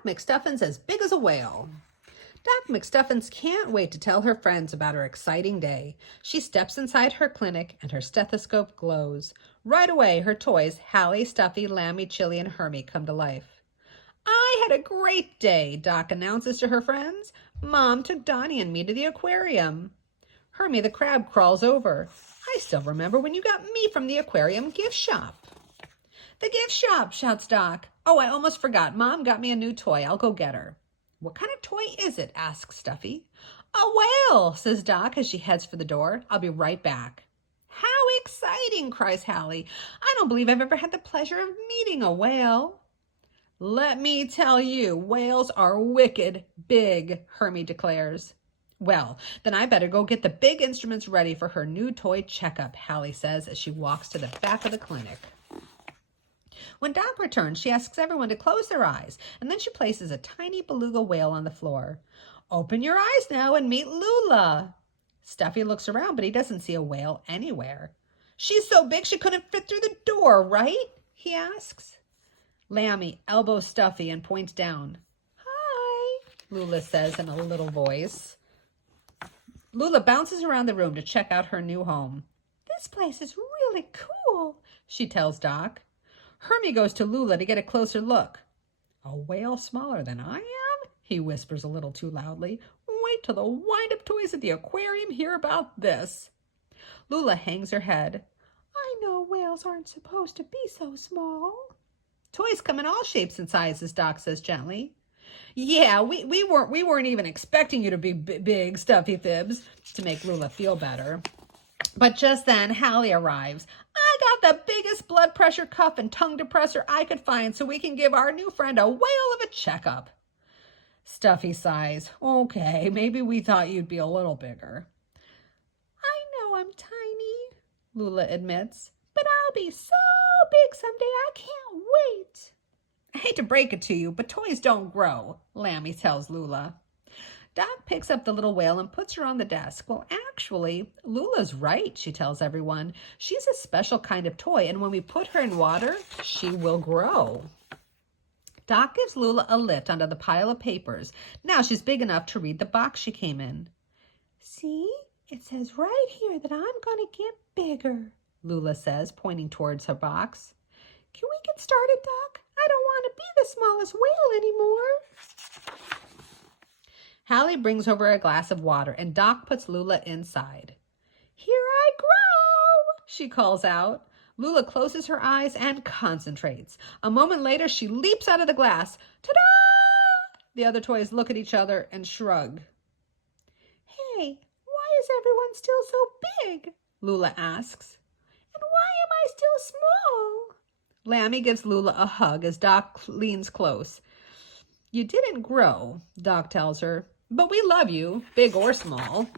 Doc McStuffins as big as a whale. Doc McStuffins can't wait to tell her friends about her exciting day. She steps inside her clinic and her stethoscope glows. Right away, her toys, Hallie, Stuffy, Lammy, Chili, and Hermie, come to life. I had a great day, Doc announces to her friends. Mom took Donnie and me to the aquarium. Hermie the crab crawls over. I still remember when you got me from the aquarium gift shop. The gift shop, shouts Doc. Oh, I almost forgot. Mom got me a new toy. I'll go get her. What kind of toy is it? Asks Stuffy. A whale, says Doc as she heads for the door. I'll be right back. How exciting, cries Hallie. I don't believe I've ever had the pleasure of meeting a whale. Let me tell you, whales are wicked big, Hermie declares. Well, then I better go get the big instruments ready for her new toy checkup, Hallie says as she walks to the back of the clinic. When Doc returns, she asks everyone to close their eyes, and then she places a tiny beluga whale on the floor. Open your eyes now and meet Lula. Stuffy looks around, but he doesn't see a whale anywhere. She's so big she couldn't fit through the door, right? He asks. Lammy elbows Stuffy and points down. Hi, Lula says in a little voice. Lula bounces around the room to check out her new home. This place is really cool, she tells Doc. Hermie goes to Lula to get a closer look. A whale smaller than I am? He whispers a little too loudly. Wait till the wind-up toys at the aquarium hear about this. Lula hangs her head. I know whales aren't supposed to be so small. Toys come in all shapes and sizes, Doc says gently. Yeah, we weren't even expecting you to be big, Stuffy fibs, to make Lula feel better. But just then, Hallie arrives. I got the biggest blood pressure cuff and tongue depressor I could find so we can give our new friend a whale of a checkup. Stuffy sighs. Okay, maybe we thought you'd be a little bigger. I know I'm tiny, Lula admits, but I'll be so big someday I can't wait. I hate to break it to you, but toys don't grow, Lammy tells Lula. Doc picks up the little whale and puts her on the desk. Well, actually, Lula's right, she tells everyone. She's a special kind of toy, and when we put her in water, she will grow. Doc gives Lula a lift onto the pile of papers. Now she's big enough to read the box she came in. See, it says right here that I'm going to get bigger, Lula says, pointing towards her box. Can we get started, Doc? I don't want to be the smallest whale anymore. Hallie brings over a glass of water, and Doc puts Lula inside. Here I grow, she calls out. Lula closes her eyes and concentrates. A moment later, she leaps out of the glass. Ta-da! The other toys look at each other and shrug. Hey, why is everyone still so big? Lula asks. And why am I still small? Lammy gives Lula a hug as Doc leans close. You didn't grow, Doc tells her, but we love you, big or small.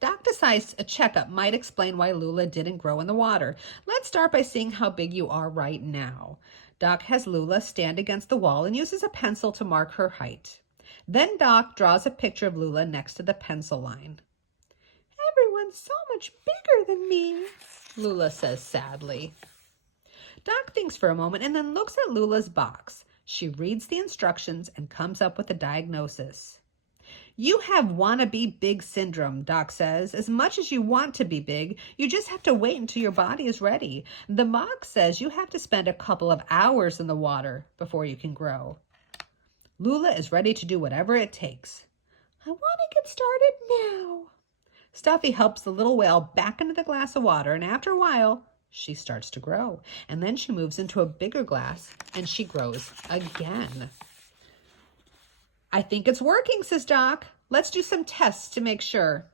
Doc decides a checkup might explain why Lula didn't grow in the water. Let's start by seeing how big you are right now. Doc has Lula stand against the wall and uses a pencil to mark her height. Then Doc draws a picture of Lula next to the pencil line. Everyone's so much bigger than me, Lula says sadly. Doc thinks for a moment and then looks at Lula's box. She reads the instructions and comes up with a diagnosis. You have wannabe big syndrome, Doc says. As much as you want to be big, you just have to wait until your body is ready. The box says you have to spend a couple of hours in the water before you can grow. Lula is ready to do whatever it takes. I want to get started now. Stuffy helps the little whale back into the glass of water, and after a while, she starts to grow. And then she moves into a bigger glass, and she grows again. I think it's working, says Doc. Let's do some tests to make sure.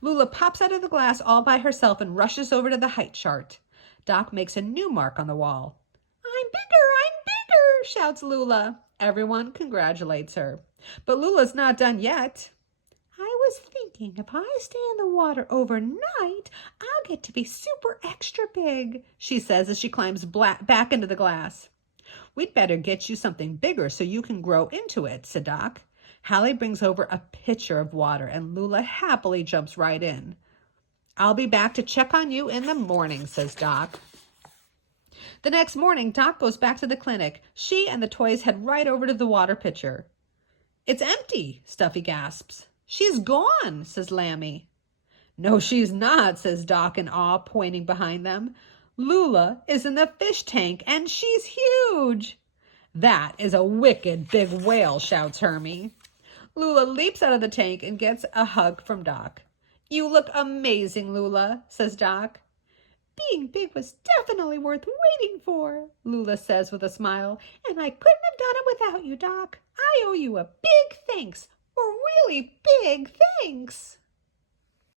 Lula pops out of the glass all by herself and rushes over to the height chart. Doc makes a new mark on the wall. I'm bigger, shouts Lula. Everyone congratulates her. But Lula's not done yet. I was thinking if I stay in the water overnight, I'll get to be super extra big, she says as she climbs back into the glass. We'd better get you something bigger so you can grow into it, said Doc. Hallie brings over a pitcher of water, and Lula happily jumps right in. I'll be back to check on you in the morning, says Doc. The next morning, Doc goes back to the clinic. She and the toys head right over to the water pitcher. "It's empty," Stuffy gasps. "She's gone," says Lammy. "No, she's not," says Doc in awe, pointing behind them. "Lula is in the fish tank, and she's huge." "That is a wicked big whale," shouts Hermie. Lula leaps out of the tank and gets a hug from Doc. "You look amazing, Lula," says Doc. "Being big was definitely worth waiting for," Lula says with a smile, "and I couldn't have done it without you, Doc. I owe you a big thanks, a really big thanks."